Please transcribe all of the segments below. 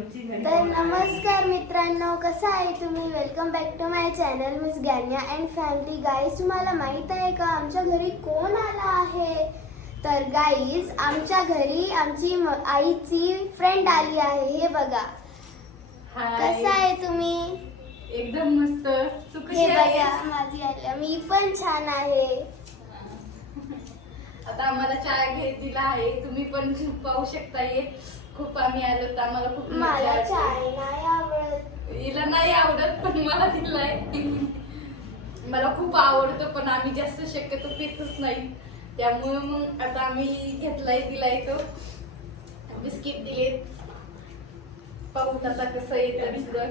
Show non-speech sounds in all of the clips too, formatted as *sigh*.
तर नमस्कार मित्रांनो कसं आहे तुम्ही? Welcome back to my channel miss Ganya and family guys तुम्हाला माहीत आहे का आमच्या घरी कोण आला आहे? तर गाईज आमच्या घरी आमची आईची फ्रेंड आली आहे. हे बघा. कसं आहे तुम्ही? एकदम मस्त. हे बघा? माझी आली मी पण छान आहे. आता आम्हाला चहा घेत दिला आहे. तुम्ही पण पाहू शकता ये खूप आम्ही आलो तर आम्हाला खूप मजा मला आली. चाय नाही आवडत. हिला नाही आवडत पण मला दिलाय. मला खूप आवडतं पण आम्ही जास्त शक्यतो पितच नाही. त्यामुळे मग आता आम्ही घेतलाय दिलाय तो. बिस्किट दिले. पाहू आता कसं येतं दुसरं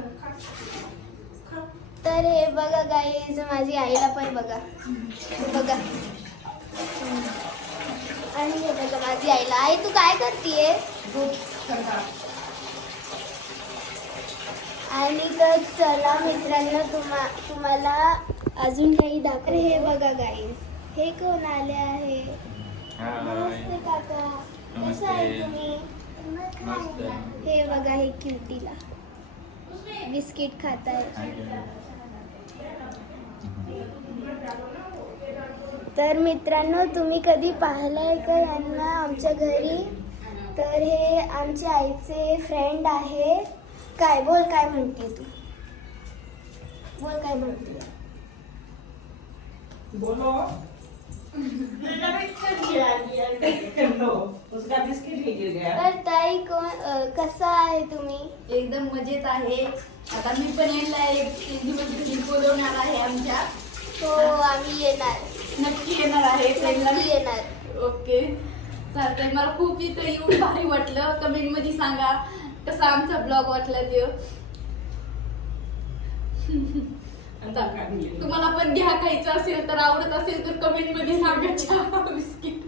तर हे बघा गाईज माझी आईला पण बघा. बघा. माझी आईला आई तू काय करतीये? आणि तर चला मित्रांनो तुम्हा तुम्हाला अजून काही दाखव हे बघा गाईज हे कोण आले आहे? नमस्ते काका. कसं आहे नमस्ते. तुम्ही? मस्त. हे बघा हे क्युटीला. बिस्किट खात आहे तर मित्रांनो तुम्ही कधी पाहिलंय का यांना आमच्या घरी? तर हे आमच्या आईचे फ्रेंड आहे काय बोल काय म्हणते तू? बोल काय म्हणते? बोलो उसका बिस्किट भी गिर गया. तर ताई कोण कसं आहे तुम्ही? एकदम मजेत आहे. आता मी पण बोलवणार आहे आमच्या. हो आम्ही येणार नक्की येणार आहे ट्रेनला. नक्की येणार. ओके. चालतंय. मला खूप इथं येऊन भारी वाटलं. कमेंटमध्ये सांगा कसा आमचा ब्लॉग वाटला ते। तुम्हाला पण घ्या खायचं असेल तर आवडत असेल तर कमेंटमध्ये सांगा बिस्किट.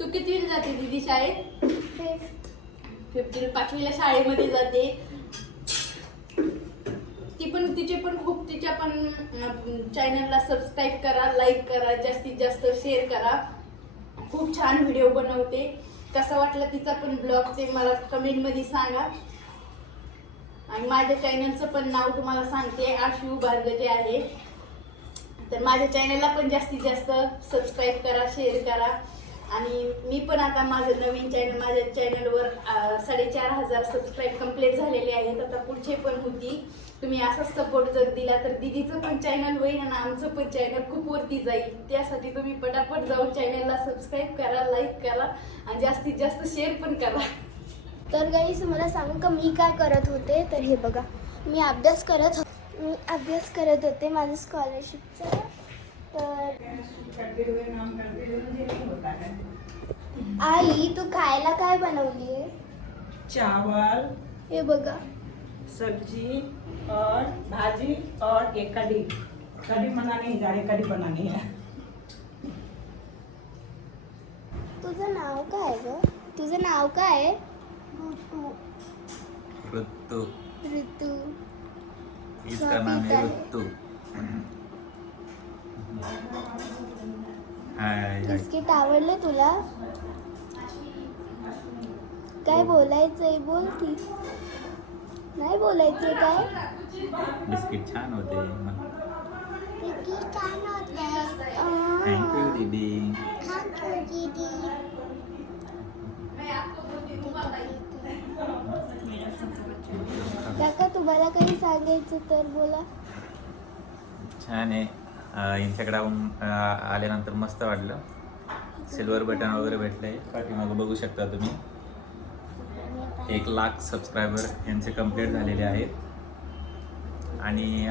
तू किती जाते दीदी शाळेत? फिफ्टी पाचवीला शाळेमध्ये जाते. पण तिचे पण खूप तिच्या पण चॅनलला सबस्क्राईब करा लाईक करा जास्तीत जास्त शेअर करा. खूप छान व्हिडिओ बनवते. कसा वाटला तिचा पण ब्लॉग ते मला कमेंटमध्ये सांगा. आणि माझ्या चॅनलचं पण नाव तुम्हाला सांगते आशू बारगजे आहे. तर माझ्या चॅनलला पण जास्तीत जास्त सबस्क्राईब करा शेअर करा. आणि मी पण आता माझं नवीन चॅनल माझ्या चॅनलवर साडेचार हजार सबस्क्राईब कंप्लीट झालेले आहेत. आता पुढचे पण होती तुम्ही असाच सपोर्ट जर दिला तर दिदीचं पण चॅनल होईल आणि आमचं पण चॅनल खूप वरती जाईल. त्यासाठी तुम्ही पटापट जाऊन चॅनलला सबस्क्राईब करा लाईक करा आणि जास्तीत जास्त शेअर पण करा. तर गाईस मला सांगू का मी काय करत होते? तर हे बघा मी अभ्यास करत हो- मी अभ्यास करत होते माझं स्कॉलरशिपचा तर करते हुए काम करते हुए मुझे नहीं होता है आई तू खायला काय बनवली चावल हे बघा. सब्जी और भाजी और एक कढ़ी. कढ़ी बनाने ही जा रही कढ़ी बनानी है. तुझं नाव काय ग? तुझं नाव काय ऋतू. ऋतू. इसका नाम है ऋतू. बिस्किट आवडले तुला? काय बोलायचंय बोल की. नाही बोलायचंय काय? बिस्किट छान होते. बिस्किट छान थँक्यू दीदी. काका तुम्हाला काही सांगायचं तर बोला. छान आहे. यांच्याकडे आल्यानंतर मस्त वाटलं. सिल्वर बटन वगैरे भेटलंय. पाठीमागं बघू शकता तुम्ही. एक लाख सबस्क्रायबर यांचे कंप्लीट झालेले आहेत. आणि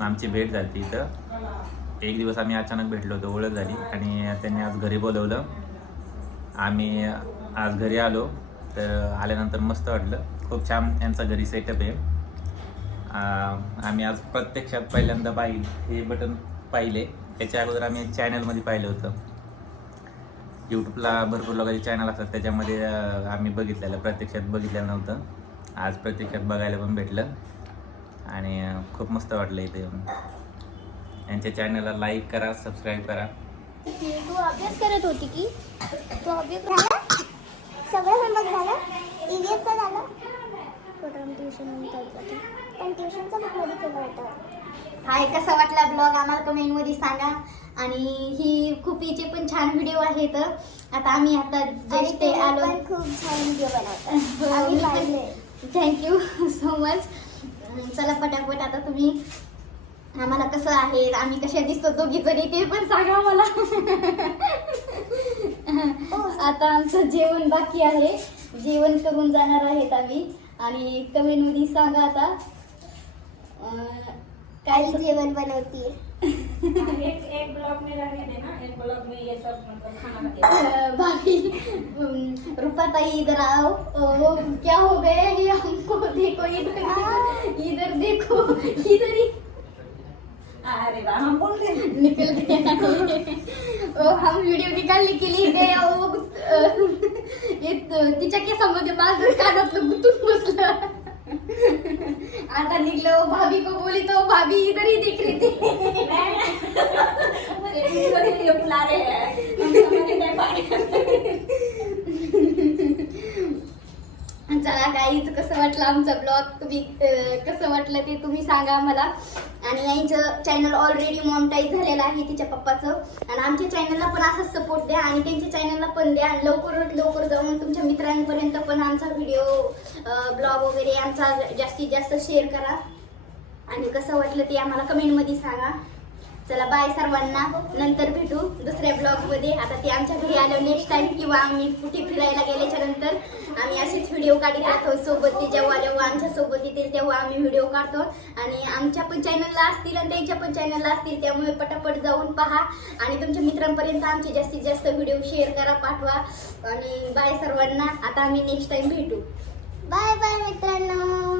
आमची भेट झाली इथं. एक दिवस आम्ही अचानक भेटलो होतो ओळख झाली. आणि त्यांनी आज घरी बोलवलं. आम्ही आज घरी आलो. तर आल्यानंतर मस्त वाटलं. खूप छान यांचा घरी सेटअप आहे. आम्ही आज प्रत्यक्षात पहिल्यांदा पाहिलं हे बटन पाहिले. त्याच्या अगोदर आम्ही चॅनलमध्ये पाहिलं होतं. यूट्यूबला भरपूर लोकांचे चॅनल असतात. त्याच्यामध्ये आम्ही बघितलेलं. प्रत्यक्षात बघितलेलं नव्हतं. आज प्रत्यक्षात बघायला पण भेटलं. आणि खूप मस्त वाटलं इथे येऊन. यांच्या चॅनलला लाईक करा सबस्क्राईब करा. तू अभ्यास करत होती की? तू अभ्यास सगळं होमवर्क झालं ई झालं? कुठं ट्युशन पण ट्युशनचं बुकमध्ये केलं होतं? हाय कसा वाटला ब्लॉग आम्हाला कमेंटमध्ये सांगा. आणि ही खूप हिचे पण छान व्हिडिओ आहेत. आता आम्ही आता जस्ट आलो. खूप छान व्हिडिओ बनवतात. थँक्यू सो मच चला पटापट आता तुम्ही. आम्हाला कसं आहे आम्ही कशा दिसतो दोघी जणी ते पण सांगा मला. *laughs* आता आमचं जेवण बाकी आहे. जेवण करून जाणार आहेत आम्ही. आणि कमेंटमध्ये सांगा आता. काय जेवण बनवते एक एक ब्लॉग में रहने देना एक ब्लॉग में ये सब मतलब खाना लगेगा अ, भाभी रूपा ताई इधर आओ. ओ, क्या हो गया है? हमको देखो इधर देखो इधर देखो इधर ही. अरे वाह हम बोल रहे हैं. निकल ओ, हम वीडियो निकालने के लिए गए और वो ये तिच्या केसामध्ये माझं कानातलं गुतून बसलं आता निघलो भाभी को बोली तो भाभी इधर ही दिख रही थी चला गाईच कसं वाटलं आमचा ब्लॉग तुम्ही कसं वाटलं ते तुम्ही सांगा मला आणि यांचं चॅनल ऑलरेडी मॉनिटाईज झालेलं आहे तिच्या पप्पाचं. आणि आमच्या चॅनलला पण असं सपोर्ट द्या आणि त्यांच्या चॅनलला पण द्या. लवकरात लवकर जाऊन तुमच्या मित्रांपर्यंत पण आमचा व्हिडिओ ब्लॉग वगैरे आमचा जास्तीत जास्त शेअर करा. आणि कसं वाटलं ते आम्हाला कमेंटमध्ये सांगा. चला बाय सर्वांना. नंतर भेटू दुसऱ्या ब्लॉगमध्ये आता ते आमच्या घरी आलो नेक्स्ट टाइम किंवा आम्ही कुठे फिरायला गेल्याच्यानंतर आम्ही असेच व्हिडिओ काढत राहतो. सोबत ते जेव्हा जेव्हा आमच्यासोबत येतील तेव्हा आम्ही व्हिडिओ काढतो. आणि आमच्या पण चॅनलला असतील आणि त्यांच्या पण चॅनलला असतील त्यामुळे पटापट जाऊन पहा. आणि तुमच्या मित्रांपर्यंत आमचे जास्तीत जास्त व्हिडिओ शेअर करा पाठवा. आणि बाय सर्वांना. आता आम्ही नेक्स्ट टाइम भेटू. बाय बाय मित्रांनो.